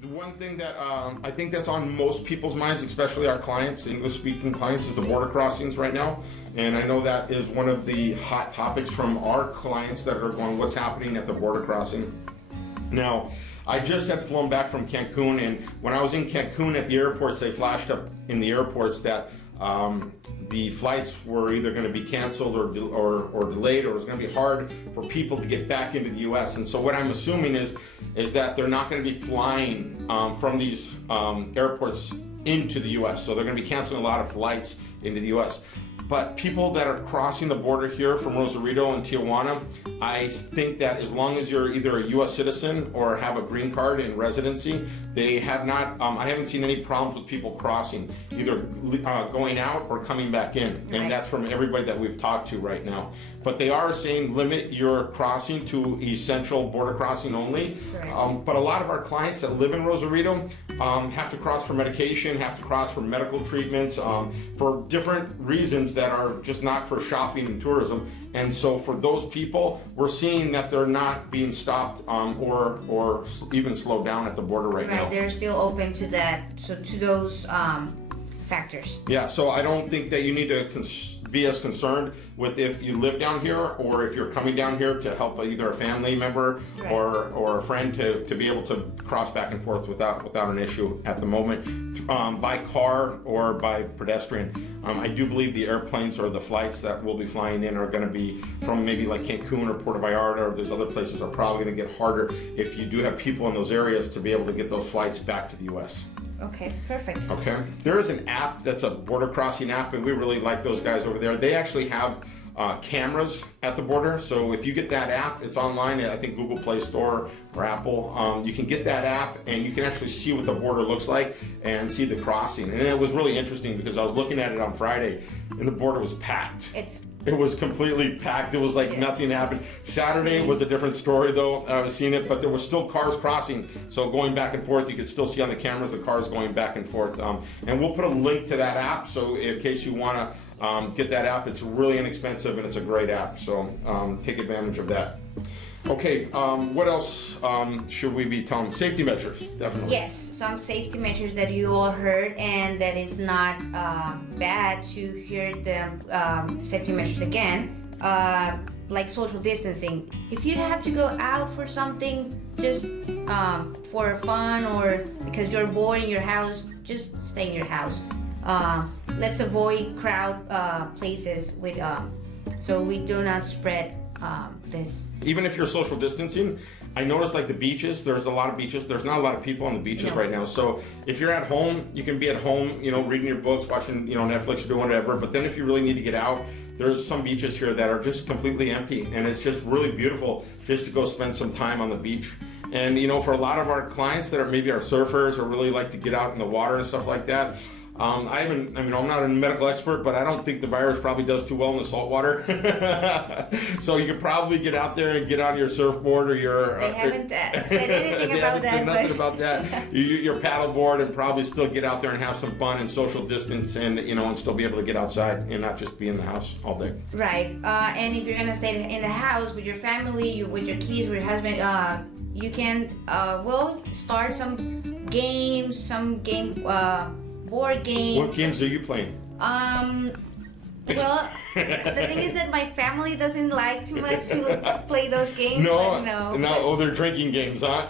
The one thing that I think that's on most people's minds, especially our clients, English-speaking clients, is the border crossings right now. And I know that is one of the hot topics from our clients that are going, what's happening at the border crossing? Now, I just had flown back from Cancun, and when I was in Cancun at the airports, they flashed up in the airports that the flights were either going to be canceled or delayed, or it was going to be hard for people to get back into the U.S. And so what I'm assuming is that they're not going to be flying from these airports into the U.S. So they're going to be canceling a lot of flights into the U.S. But people that are crossing the border here from Rosarito and Tijuana, I think that as long as you're either a U.S. citizen or have a green card and residency, they have not, I haven't seen any problems with people crossing, either going out or coming back in. Right. And that's from everybody that we've talked to right now. But they are saying limit your crossing to essential border crossing only. But a lot of our clients that live in Rosarito have to cross for medication, have to cross for medical treatments, for different reasons that are just not for shopping and tourism. And so for those people, we're seeing that they're not being stopped or even slowed down at the border right now. They're still open to that, so to those factors. Yeah, so I don't think that you need to be as concerned with if you live down here or if you're coming down here to help either a family member or a friend to be able to cross back and forth without an issue at the moment, by car or by pedestrian. I do believe the airplanes or the flights that will be flying in are going to be from maybe like Cancun or Puerto Vallarta or those other places are probably going to get harder if you do have people in those areas to be able to get those flights back to the U.S. Okay, perfect. Okay. There is an app that's a border crossing app, and we really like those guys over there. They actually have cameras at the border. So if you get that app, it's online, I think Google Play Store or Apple. You can get that app and you can actually see what the border looks like and see the crossing. And it was really interesting because I was looking at it on Friday and the border was packed. It was completely packed. It was like nothing happened. Saturday was a different story though. I was seeing it, but there were still cars crossing. So going back and forth, you could still see on the cameras the cars going back and forth. And we'll put a link to that app. So in case you want to get that app, it's really inexpensive and it's a great app. So take advantage of that. Okay, what else should we be telling? Safety measures, definitely. Yes, some safety measures that you all heard, and that is not bad to hear the safety measures again, like social distancing. If you have to go out for something, just for fun or because you're bored in your house, just stay in your house. Let's avoid crowd places with so we do not spread this. Even if you're social distancing, I noticed like the beaches, there's a lot of beaches. There's not a lot of people on the beaches right now. So if you're at home, you can be at home, reading your books, watching, Netflix or doing whatever. But then if you really need to get out, there's some beaches here that are just completely empty. And it's just really beautiful just to go spend some time on the beach. And, for a lot of our clients that are maybe our surfers or really like to get out in the water and stuff like that, I'm not a medical expert, but I don't think the virus probably does too well in the salt water. So you could probably get out there and get on your surfboard or your... They haven't said anything about that. They haven't said nothing about that. Your paddleboard and probably still get out there and have some fun and social distance and, and still be able to get outside and not just be in the house all day. Right. And if you're going to stay in the house with your family, with your kids, with your husband, you can, start some games, board games. What games are you playing? Well, the thing is that my family doesn't like too much to play those games. No, they're drinking games, huh?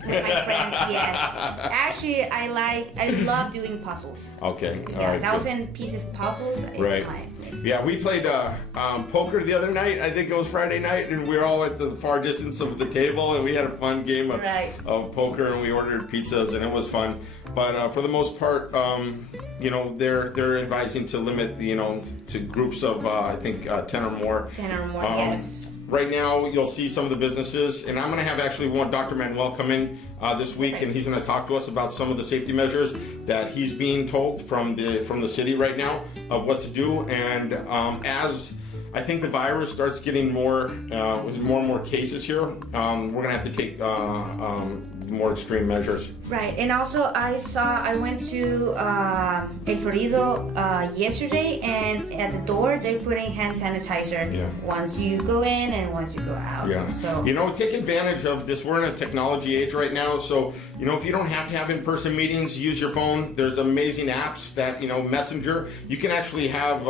With my friends, yes. Actually, I love doing puzzles. Okay, all yeah, right. 1,000 pieces puzzles. Right. Yeah, we played poker the other night. I think it was Friday night, and we were all at the far distance of the table, and we had a fun game of poker, and we ordered pizzas, and it was fun. But for the most part, they're advising to limit, to groups of I think 10 or more. 10 or more, yes. Right now, you'll see some of the businesses, and I'm going to have actually Dr. Manuel come in this week, and he's going to talk to us about some of the safety measures that he's being told from the city right now of what to do. And as I think the virus starts getting more and more cases here, we're going to have to take more extreme measures. Right, and also I went to El Chorizo yesterday, and at the door they're putting hand sanitizer once you go in and once you go out. Yeah. So take advantage of this. We're in a technology age right now, so if you don't have to have in-person meetings, use your phone. There's amazing apps that Messenger. You can actually have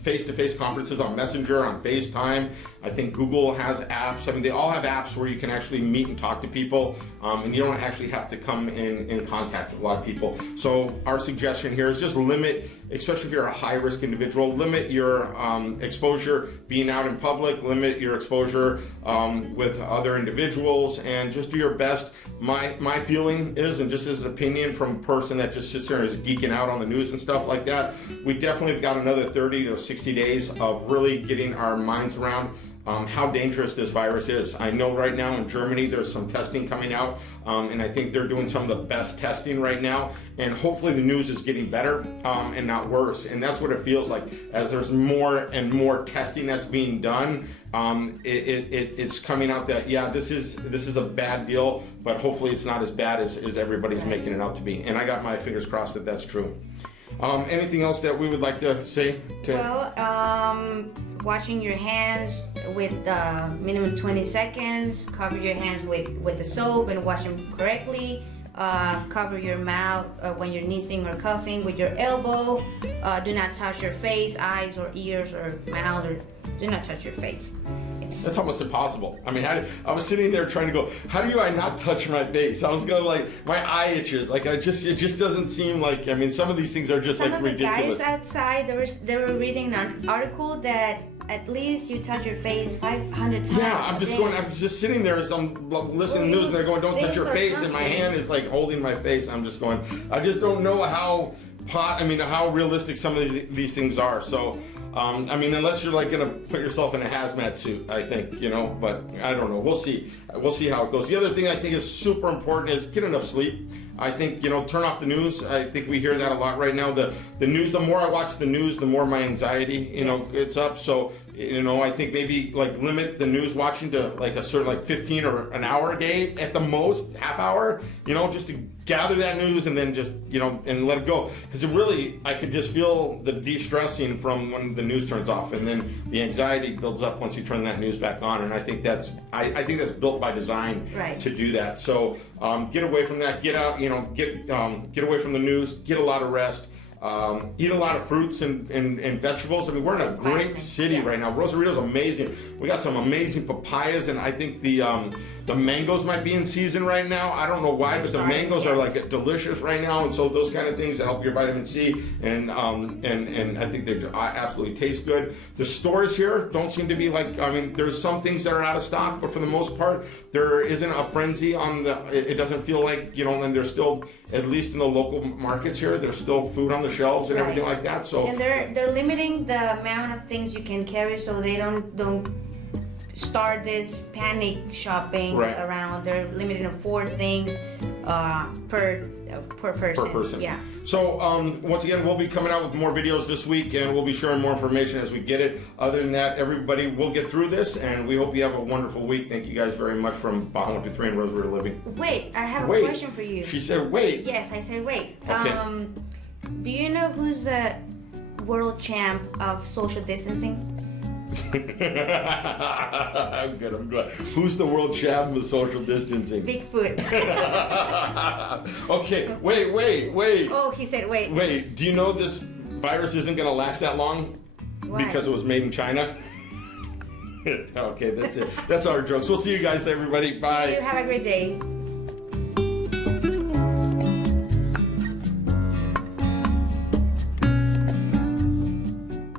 face-to-face conferences on Messenger, on FaceTime. I think Google has apps. I mean, they all have apps where you can actually meet and talk to people, and you don't actually have to come in contact with a lot of people. So our suggestion here is just limit, especially if you're a high-risk individual, limit your exposure being out in public, limit your exposure with other individuals, and just do your best. My feeling is, and just as an opinion from a person that just sits there and is geeking out on the news and stuff like that, we definitely have got another 30 to 60 days of really getting our minds around how dangerous this virus is. I know right now in Germany there's some testing coming out, and I think they're doing some of the best testing right now, and hopefully the news is getting better and not worse, and that's what it feels like. As there's more and more testing that's being done, it's coming out that this is a bad deal, but hopefully it's not as bad as everybody's making it out to be, and I got my fingers crossed that that's true. Anything else that we would like to say? Washing your hands with minimum 20 seconds. Cover your hands with the soap and wash them correctly. Cover your mouth when you're sneezing or coughing with your elbow. Do not touch your face, eyes, or ears, or mouth, or do not touch your face. That's almost impossible. I mean, I was sitting there trying to go, how do I not touch my face? I was going my eye itches. It just doesn't seem like, I mean, some of these things are just ridiculous. Some of the guys outside, they were reading an article that at least you touch your face 500 times. Yeah, I'm just sitting there as I'm listening to news and they're going, don't touch your face. And my hand is holding my face. I'm just going, I just don't know how realistic some of these things are. So, unless you're going to put yourself in a hazmat suit, I think, but I don't know. We'll see. We'll see how it goes. The other thing I think is super important is get enough sleep. I think, turn off the news. I think we hear that a lot right now. The news, the more I watch the news, the more my anxiety, it's up. So, I think maybe limit the news watching to a certain 15 or an hour a day at the most, half hour, just to gather that news and then just, and let it go. Because I could just feel the de-stressing from when the news turns off, and then the anxiety builds up once you turn that news back on. And I think that's built by design to do that. So get away from that, get out, get away from the news, get a lot of rest. Eat a lot of fruits and vegetables. I mean, we're in a great city right now. Rosarito's amazing. We got some amazing papayas, and I think the mangoes might be in season right now. I don't know why, but the mangoes are delicious right now, and so those kind of things help your vitamin C, and I think they absolutely taste good. The stores here don't seem to be there's some things that are out of stock, but for the most part, there isn't a frenzy on it doesn't feel like, and there's still, at least in the local markets here, there's still food on the shelves and everything like that. So and they're limiting the amount of things you can carry, so they don't start this panic shopping around. They're limited to 4 things per person. Yeah. So once again, we'll be coming out with more videos this week, and we'll be sharing more information as we get it. Other than that, everybody, we'll get through this, and we hope you have a wonderful week. Thank you guys very much from Baja 123 and Rosarito Living. Wait, I have a question for you. She said wait. Yes, I said wait. Okay. Do you know who's the world champ of social distancing? I'm good. Who's the world champ of social distancing? Bigfoot. Okay, wait. Oh, he said wait. Wait, do you know this virus isn't going to last that long? Why? Because it was made in China? Okay, that's it. That's our jokes. We'll see you guys, everybody. Bye. See you. Have a great day.